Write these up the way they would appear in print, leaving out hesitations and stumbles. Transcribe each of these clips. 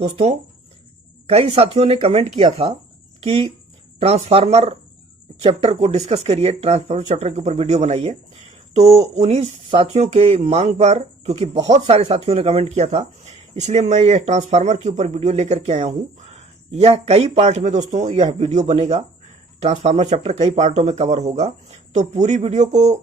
दोस्तों, कई साथियों ने कमेंट किया था कि ट्रांसफार्मर चैप्टर को डिस्कस करिए, ट्रांसफार्मर चैप्टर के ऊपर वीडियो बनाइए। तो उन्हीं साथियों के मांग पर, क्योंकि बहुत सारे साथियों ने कमेंट किया था, इसलिए मैं यह ट्रांसफार्मर के ऊपर वीडियो लेकर के आया हूं। यह कई पार्ट में दोस्तों यह वीडियो बनेगा। ट्रांसफार्मर चैप्टर कई पार्टों में कवर होगा, तो पूरी वीडियो को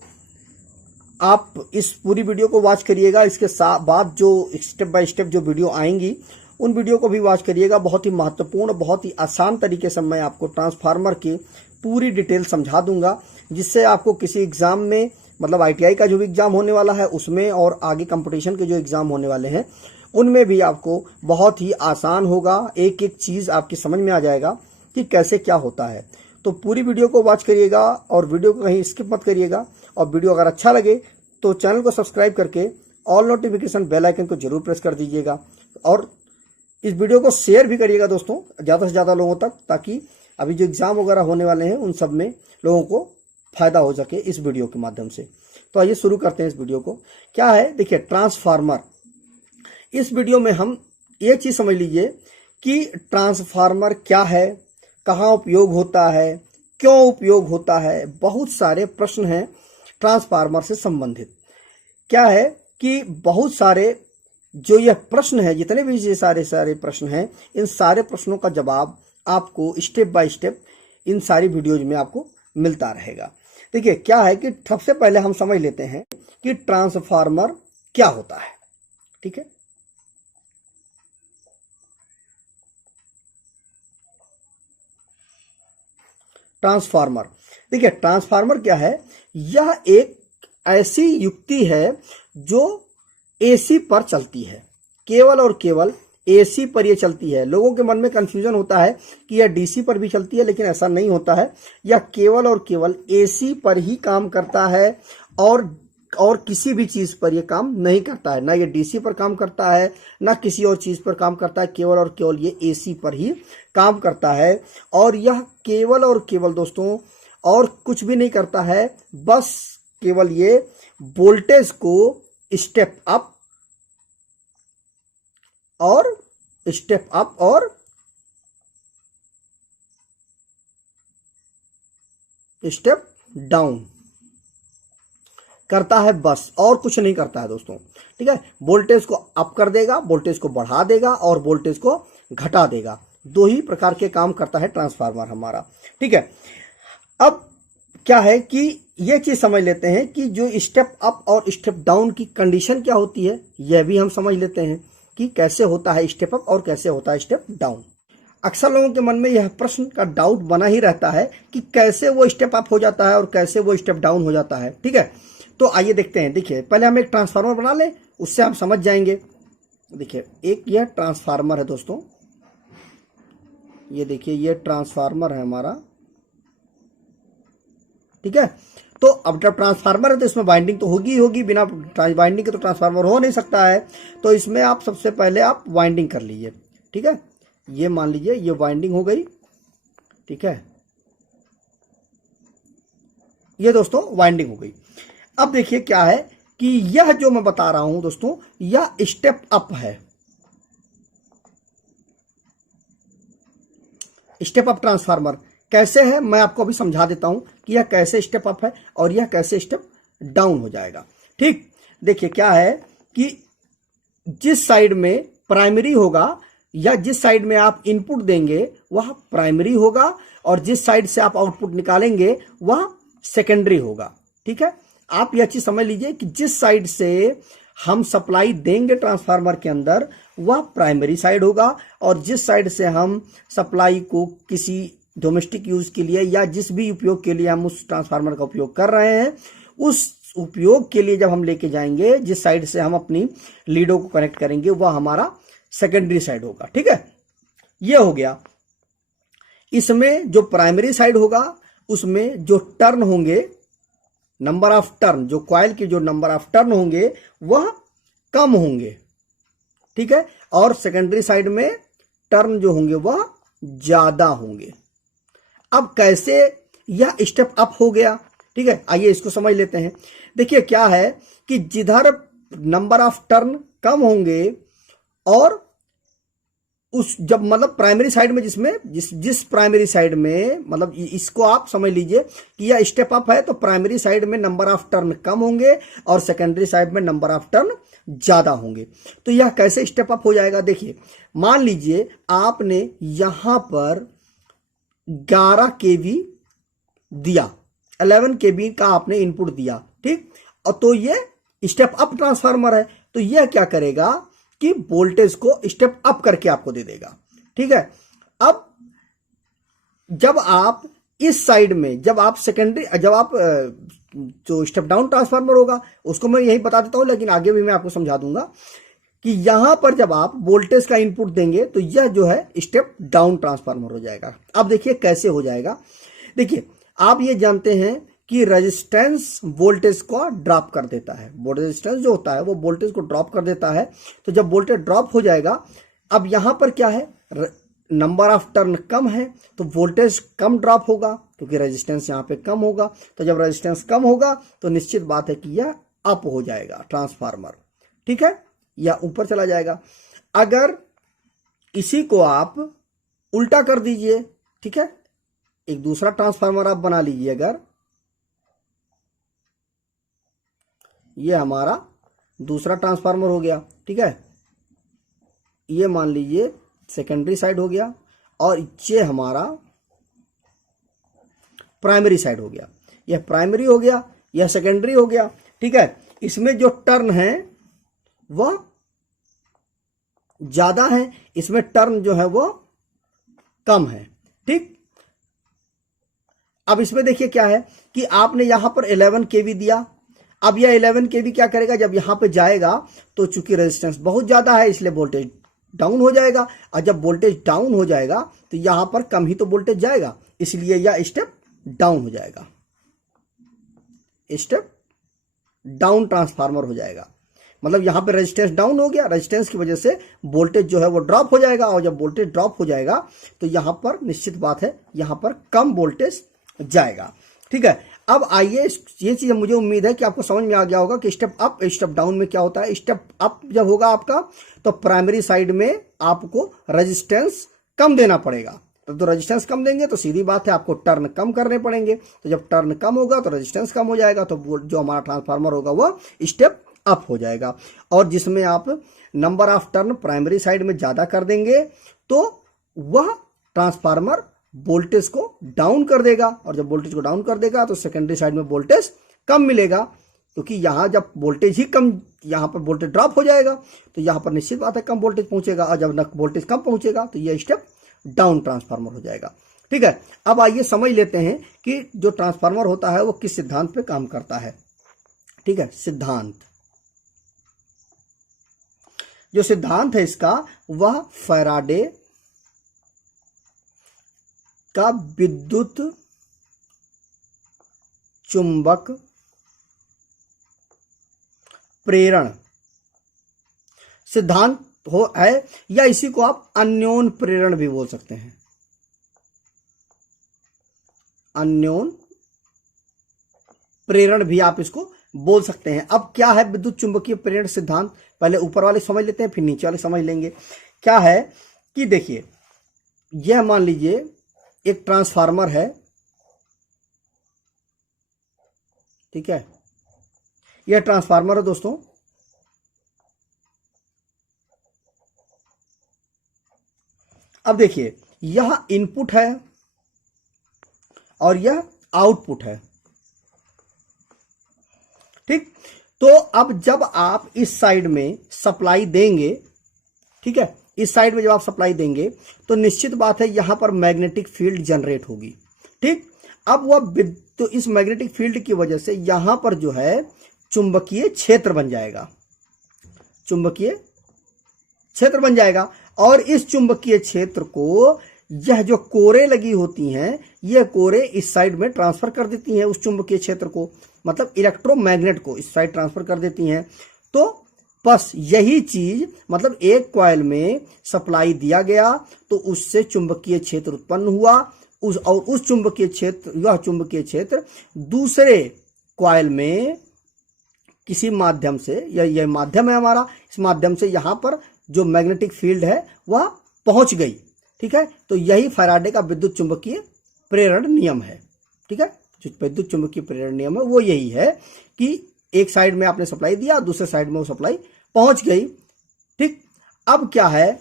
आप पूरी वीडियो को वॉच करिएगा। इसके बाद जो स्टेप बाय स्टेप जो वीडियो आएंगी उन वीडियो को भी वॉच करिएगा। बहुत ही महत्वपूर्ण, बहुत ही आसान तरीके से मैं आपको ट्रांसफार्मर की पूरी डिटेल समझा दूंगा, जिससे आपको किसी एग्जाम में, मतलब आईटीआई का जो भी एग्जाम होने वाला है उसमें, और आगे कंपटीशन के जो एग्जाम होने वाले हैं उनमें भी आपको बहुत ही आसान होगा। एक एक चीज आपकी समझ में आ जाएगा कि कैसे क्या होता है। तो पूरी वीडियो को वॉच करिएगा और वीडियो को कहीं स्किप मत करिएगा। और वीडियो अगर अच्छा लगे तो चैनल को सब्सक्राइब करके ऑल नोटिफिकेशन बेल आइकन को जरूर प्रेस कर दीजिएगा, और इस वीडियो को शेयर भी करिएगा दोस्तों ज़्यादा से ज़्यादा लोगों तक, ताकि अभी जो एग्जाम वगैरह होने वाले हैं उन सब में लोगों को फायदा हो सके इस वीडियो के माध्यम से। तो आइए शुरू करते हैं इस वीडियो को। क्या है, देखिए ट्रांसफार्मर। इस वीडियो में हम ये चीज समझ लीजिए कि ट्रांसफार्मर क्या है, कहाँ उपयोग होता है, क्यों उपयोग होता है। बहुत सारे प्रश्न हैं ट्रांसफार्मर से संबंधित। क्या है कि बहुत सारे जो यह प्रश्न है, जितने भी ये सारे प्रश्न हैं, इन सारे प्रश्नों का जवाब आपको स्टेप बाय स्टेप इन सारी वीडियोज में आपको मिलता रहेगा। देखिए क्या है कि सबसे पहले हम समझ लेते हैं कि ट्रांसफार्मर क्या होता है। ठीक है, ट्रांसफार्मर, देखिए ट्रांसफार्मर क्या है। यह एक ऐसी युक्ति है जो एसी पर चलती है, केवल और केवल एसी पर यह चलती है। लोगों के मन में कंफ्यूजन होता है कि यह डीसी पर भी चलती है, लेकिन ऐसा नहीं होता है। यह केवल और केवल एसी पर ही काम करता है, और किसी भी चीज पर यह काम नहीं करता है। ना ये डीसी पर काम करता है, ना किसी और चीज पर काम करता है। केवल और केवल ये एसी पर ही काम करता है। और यह केवल और केवल दोस्तों और कुछ भी नहीं करता है, बस केवल ये वोल्टेज को स्टेप अप और स्टेप स्टेप डाउन करता है, बस और कुछ नहीं करता है दोस्तों। ठीक है, वोल्टेज को अप कर देगा, वोल्टेज को बढ़ा देगा और वोल्टेज को घटा देगा। दो ही प्रकार के काम करता है ट्रांसफार्मर हमारा। ठीक है, अब क्या है कि ये चीज समझ लेते हैं कि जो स्टेप अप और स्टेप डाउन की कंडीशन क्या होती है, यह भी हम समझ लेते हैं कि कैसे होता है स्टेप अप और कैसे होता है स्टेप डाउन। अक्सर लोगों के मन में यह प्रश्न का डाउट बना ही रहता है कि कैसे वो स्टेप अप हो जाता है और कैसे वो स्टेप डाउन हो जाता है। ठीक है, तो आइए देखते हैं। देखिए पहले हम एक ट्रांसफार्मर बना लें, उससे हम समझ जाएंगे। देखिए एक यह ट्रांसफार्मर है दोस्तों, ये देखिए ये ट्रांसफार्मर है हमारा। ठीक है, तो अब जब ट्रांसफार्मर है तो इसमें वाइंडिंग तो होगी ही होगी, बिना वाइंडिंग के तो ट्रांसफार्मर हो नहीं सकता है। तो इसमें आप सबसे पहले आप वाइंडिंग कर लीजिए। ठीक है, ये मान लीजिए ये वाइंडिंग हो गई। ठीक है, ये दोस्तों वाइंडिंग हो गई। अब देखिए क्या है कि यह जो मैं बता रहा हूं दोस्तों, यह स्टेप अप है। स्टेप अप ट्रांसफार्मर कैसे है मैं आपको अभी समझा देता हूं कि यह कैसे स्टेप अप है और यह कैसे स्टेप डाउन हो जाएगा। ठीक, देखिए क्या है कि जिस साइड में प्राइमरी होगा या जिस साइड में आप इनपुट देंगे वह प्राइमरी होगा, और जिस साइड से आप आउटपुट निकालेंगे वह सेकेंडरी होगा। ठीक है, आप यह चीज समझ लीजिए कि जिस साइड से हम सप्लाई देंगे ट्रांसफार्मर के अंदर वह प्राइमरी साइड होगा, और जिस साइड से हम सप्लाई को किसी डोमेस्टिक यूज के लिए या जिस भी उपयोग के लिए हम उस ट्रांसफार्मर का उपयोग कर रहे हैं, उस उपयोग के लिए जब हम लेके जाएंगे, जिस साइड से हम अपनी लीडों को कनेक्ट करेंगे वह हमारा सेकेंडरी साइड होगा। ठीक है, यह हो गया। इसमें जो प्राइमरी साइड होगा उसमें जो टर्न होंगे, नंबर ऑफ टर्न, जो कॉइल के जो नंबर ऑफ टर्न होंगे वह कम होंगे। ठीक है, और सेकेंडरी साइड में टर्न जो होंगे वह ज्यादा होंगे। अब कैसे यह स्टेप अप हो गया, ठीक है, आइए इसको समझ लेते हैं। देखिए क्या है कि जिधर नंबर ऑफ टर्न कम होंगे और उस जब मतलब प्राइमरी साइड में जिसमें जिस प्राइमरी साइड में मतलब इसको आप समझ लीजिए कि यह स्टेप अप है, तो प्राइमरी साइड में नंबर ऑफ टर्न कम होंगे और सेकेंडरी साइड में नंबर ऑफ टर्न ज्यादा होंगे। तो यह कैसे स्टेप अप हो जाएगा, देखिए मान लीजिए आपने यहां पर 11 केवी दिया, 11 केवी का आपने इनपुट दिया, ठीक, और तो ये स्टेप अप ट्रांसफार्मर है, तो यह क्या करेगा कि वोल्टेज को स्टेप अप करके आपको दे देगा, ठीक है। अब जब आप इस साइड में जब आप जो स्टेप डाउन ट्रांसफार्मर होगा उसको मैं यही बता देता हूं, लेकिन आगे भी मैं आपको समझा दूंगा कि यहां पर जब आप वोल्टेज का इनपुट देंगे तो यह जो है स्टेप डाउन ट्रांसफार्मर हो जाएगा। अब देखिए कैसे हो जाएगा, देखिए आप ये जानते हैं कि रेजिस्टेंस वोल्टेज को ड्रॉप कर देता है, रेजिस्टेंस जो होता है वो वोल्टेज को ड्रॉप कर देता है। तो जब वोल्टेज ड्रॉप हो जाएगा, अब यहां पर क्या है, नंबर ऑफ टर्न कम है तो वोल्टेज कम ड्रॉप होगा क्योंकि रेजिस्टेंस यहां पे कम होगा। तो जब रेजिस्टेंस कम होगा तो निश्चित बात है कि यह अप हो जाएगा ट्रांसफार्मर, ठीक है, या ऊपर चला जाएगा। अगर इसी को आप उल्टा कर दीजिए, ठीक है, एक दूसरा ट्रांसफार्मर आप बना लीजिए, अगर ये हमारा दूसरा ट्रांसफार्मर हो गया, ठीक है, ये मान लीजिए सेकेंडरी साइड हो गया और ये हमारा प्राइमरी साइड हो गया, यह प्राइमरी हो गया, यह सेकेंडरी हो गया, ठीक है। इसमें जो टर्न है वह ज्यादा है, इसमें टर्न जो है वो कम है, ठीक। अब इसमें देखिए क्या है कि आपने यहां पर 11 केवी दिया, अब यह 11 केवी क्या करेगा, जब यहां पे जाएगा तो चूंकि रेजिस्टेंस बहुत ज्यादा है इसलिए वोल्टेज डाउन हो जाएगा, और जब वोल्टेज डाउन हो जाएगा तो यहां पर कम ही तो वोल्टेज जाएगा, इसलिए यह स्टेप डाउन हो जाएगा, स्टेप डाउन ट्रांसफार्मर हो जाएगा। मतलब यहां पे रेजिस्टेंस डाउन हो गया, रेजिस्टेंस की वजह से वोल्टेज जो है वो ड्रॉप हो जाएगा, और जब वोल्टेज ड्रॉप हो जाएगा तो यहां पर निश्चित बात है यहां पर कम वोल्टेज जाएगा, ठीक है। अब आइए, ये चीज मुझे उम्मीद है कि आपको समझ में आ गया होगा कि स्टेप अप स्टेप डाउन में क्या होता है। स्टेप अप जब होगा आपका तो प्राइमरी साइड में आपको रेजिस्टेंस कम देना पड़ेगा, तो रेजिस्टेंस कम देंगे तो सीधी बात है आपको टर्न कम करने पड़ेंगे, तो जब टर्न कम होगा तो रेजिस्टेंस कम हो जाएगा, तो जो हमारा ट्रांसफार्मर होगा वो स्टेप अप हो जाएगा। और जिसमें आप number of turn primary side में ज्यादा कर देंगे तो वह ट्रांसफार्मर वोल्टेज को डाउन कर देगा, और जब वोल्टेज को डाउन कर देगा तो सेकेंडरी साइड में वोल्टेज कम मिलेगा, क्योंकि यहां जब वोल्टेज ही कम, यहां पर वोल्टेज ड्रॉप हो जाएगा तो यहां पर निश्चित बात है कम वोल्टेज पहुंचेगा, और जब वोल्टेज कम पहुंचेगा तो यह स्टेप डाउन ट्रांसफार्मर हो जाएगा, ठीक है। अब आइए समझ लेते हैं कि जो ट्रांसफार्मर होता है वो किस सिद्धांत पे काम करता है, ठीक है। सिद्धांत, जो सिद्धांत है इसका वह फैराडे का विद्युत चुंबक प्रेरण सिद्धांत है, या इसी को आप अन्योन प्रेरण भी बोल सकते हैं, अन्योन प्रेरण भी आप इसको बोल सकते हैं। अब क्या है विद्युत चुंबकीय प्रेरण सिद्धांत, पहले ऊपर वाले समझ लेते हैं फिर नीचे वाले समझ लेंगे। क्या है कि देखिए, यह मान लीजिए एक ट्रांसफार्मर है, ठीक है, यह ट्रांसफार्मर है दोस्तों, अब देखिए यह इनपुट है और यह आउटपुट है, ठीक। तो अब जब आप इस साइड में सप्लाई देंगे, ठीक है, इस साइड में जब आप सप्लाई देंगे तो निश्चित बात है यहां पर मैग्नेटिक फील्ड जनरेट होगी, ठीक। अब वह तो इस मैग्नेटिक फील्ड की वजह से यहां पर जो है चुंबकीय क्षेत्र बन जाएगा, चुंबकीय क्षेत्र बन जाएगा, और इस चुंबकीय क्षेत्र को यह जो कोरे लगी होती हैं यह कोरे इस साइड में ट्रांसफर कर देती हैं उस चुंबकीय क्षेत्र को, मतलब इलेक्ट्रोमैग्नेट को इस साइड ट्रांसफर कर देती हैं। तो बस यही चीज, मतलब एक कॉइल में सप्लाई दिया गया तो उससे चुंबकीय क्षेत्र उत्पन्न हुआ, उस चुंबकीय क्षेत्र, यह चुंबकीय क्षेत्र दूसरे कॉइल में किसी माध्यम से, यह माध्यम है हमारा, इस माध्यम से यहां पर जो मैग्नेटिक फील्ड है वह पहुंच गई। ठीक है, तो यही फैराडे का विद्युत चुंबकीय प्रेरण नियम है। ठीक है, जो विद्युत चुंबकीय प्रेरण नियम है वो यही है कि एक साइड में आपने सप्लाई दिया, दूसरे साइड में वो सप्लाई पहुंच गई। ठीक, अब क्या है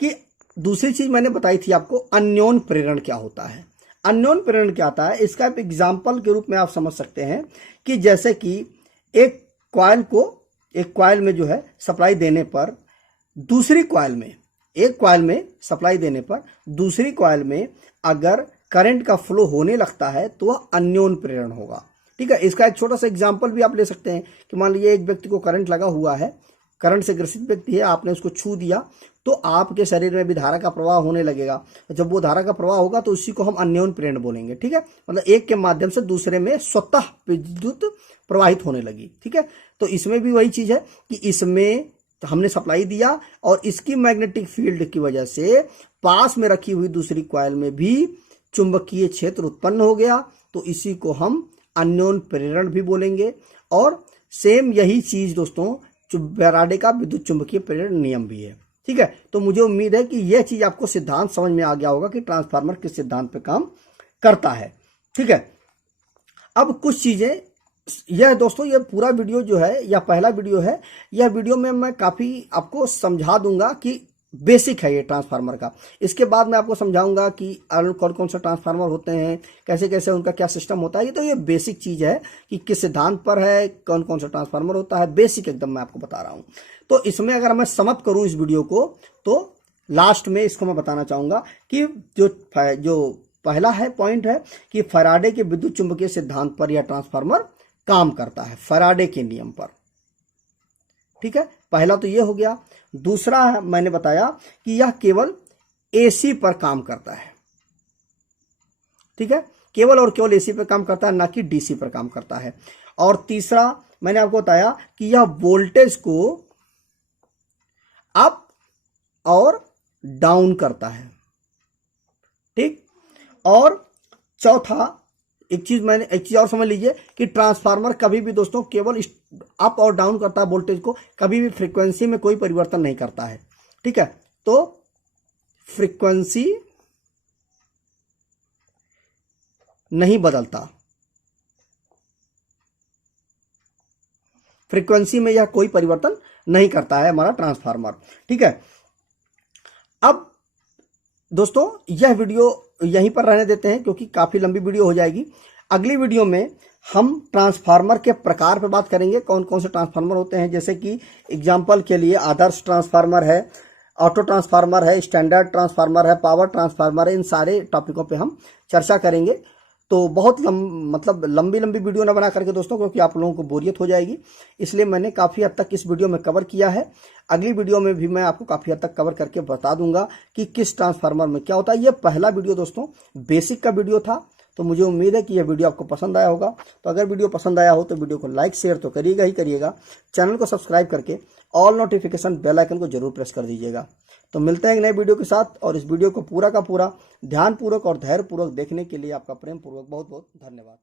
कि दूसरी चीज मैंने बताई थी आपको, अन्योन प्रेरण क्या होता है। अन्योन प्रेरण क्या होता है, इसका एक एग्जाम्पल के रूप में आप समझ सकते हैं कि जैसे कि एक कॉइल में जो है सप्लाई देने पर दूसरी कॉइल में, एक कॉइल में सप्लाई देने पर दूसरी कॉइल में अगर करंट का फ्लो होने लगता है तो वह अन्योन प्रेरण होगा। ठीक है, इसका एक छोटा सा एग्जांपल भी आप ले सकते हैं कि मान लीजिए एक व्यक्ति को करंट लगा हुआ है, करंट से ग्रसित व्यक्ति है, आपने उसको छू दिया तो आपके शरीर में भी धारा का प्रवाह होने लगेगा। जब वो धारा का प्रवाह होगा तो उसी को हम अन्योन प्रेरण बोलेंगे। ठीक है, मतलब एक के माध्यम से दूसरे में स्वतः विद्युत प्रवाहित होने लगी। ठीक है, तो इसमें भी वही चीज है कि इसमें हमने सप्लाई दिया और इसकी मैग्नेटिक फील्ड की वजह से पास में रखी हुई दूसरी कॉइल में भी चुंबकीय क्षेत्र उत्पन्न हो गया, तो इसी को हम अन्योन प्रेरण भी बोलेंगे। और सेम यही चीज दोस्तों फैराडे का विद्युत चुंबकीय प्रेरण नियम भी है। ठीक है, तो मुझे उम्मीद है कि यह चीज आपको सिद्धांत समझ में आ गया होगा कि ट्रांसफार्मर किस सिद्धांत पे काम करता है। ठीक है, अब कुछ चीजें, यह दोस्तों ये पूरा वीडियो जो है, यह पहला वीडियो है, यह वीडियो में मैं काफी आपको समझा दूंगा कि बेसिक है ये ट्रांसफार्मर का। इसके बाद मैं आपको समझाऊंगा कि कौन कौन से ट्रांसफार्मर होते हैं, कैसे कैसे उनका क्या सिस्टम होता है। ये तो ये बेसिक चीज है कि किस सिद्धांत पर है, कौन कौन सा ट्रांसफार्मर होता है, बेसिक एकदम मैं आपको बता रहा हूं। तो इसमें अगर मैं समअप करूं इस वीडियो को, तो लास्ट में इसको मैं बताना चाहूंगा कि जो पहला है पॉइंट है कि फैराडे के विद्युत चुंबकीय सिद्धांत पर यह ट्रांसफार्मर काम करता है, फैराडे के नियम पर। ठीक है, पहला तो यह हो गया। दूसरा मैंने बताया कि यह केवल एसी पर काम करता है। ठीक है, केवल और केवल एसी पर काम करता है, ना कि डीसी पर काम करता है। और तीसरा मैंने आपको बताया कि यह वोल्टेज को अप और डाउन करता है। ठीक, और चौथा एक चीज और समझ लीजिए कि ट्रांसफार्मर कभी भी दोस्तों केवल अप और डाउन करता है वोल्टेज को, कभी भी फ्रीक्वेंसी में कोई परिवर्तन नहीं करता है। ठीक है, तो फ्रीक्वेंसी नहीं बदलता, फ्रीक्वेंसी में यह कोई परिवर्तन नहीं करता है हमारा ट्रांसफार्मर। ठीक है, अब दोस्तों यह वीडियो यहीं पर रहने देते हैं क्योंकि काफी लंबी वीडियो हो जाएगी। अगली वीडियो में हम ट्रांसफार्मर के प्रकार पर बात करेंगे, कौन कौन से ट्रांसफार्मर होते हैं। जैसे कि एग्जांपल के लिए आदर्श ट्रांसफार्मर है, ऑटो ट्रांसफार्मर है, स्टैंडर्ड ट्रांसफार्मर है, पावर ट्रांसफार्मर है। इन सारे टॉपिकों पे हम चर्चा करेंगे। तो बहुत लंबी वीडियो ना बना करके दोस्तों, क्योंकि आप लोगों को बोरियत हो जाएगी, इसलिए मैंने काफ़ी हद तक इस वीडियो में कवर किया है। अगली वीडियो में भी मैं आपको काफ़ी हद तक कवर करके बता दूंगा कि किस ट्रांसफार्मर में क्या होता है। ये पहला वीडियो दोस्तों बेसिक का वीडियो था, तो मुझे उम्मीद है कि यह वीडियो आपको पसंद आया होगा। तो अगर वीडियो पसंद आया हो तो वीडियो को लाइक शेयर तो करिएगा ही करिएगा। चैनल को सब्सक्राइब करके ऑल नोटिफिकेशन बेल आइकन को जरूर प्रेस कर दीजिएगा। तो मिलते हैं एक नए वीडियो के साथ, और इस वीडियो को पूरा का पूरा ध्यानपूर्वक और धैर्यपूर्वक देखने के लिए आपका प्रेम पूर्वक बहुत बहुत धन्यवाद।